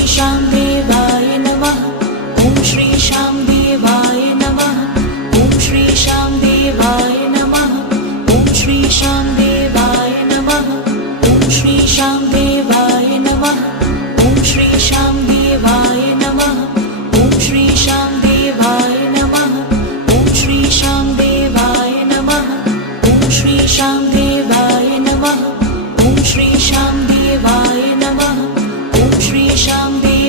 श्यां देवाय नमः। ॐ श्री श्यां देवाय नमः। ॐ श्री श्यां देवाय नमः। ॐ श्री श्यां देवाय नमः। ॐ श्री श्यां देवाय नमः। ॐ श्री श्यां देवाय नमः। ॐ श्री श्यां देवाय नमः। ॐ श्री श्यां देवाय नमः। ॐ श्री श्यां देवाय नमः। ॐ श्री श्यां देवाय नमः। ॐ श्री श्यां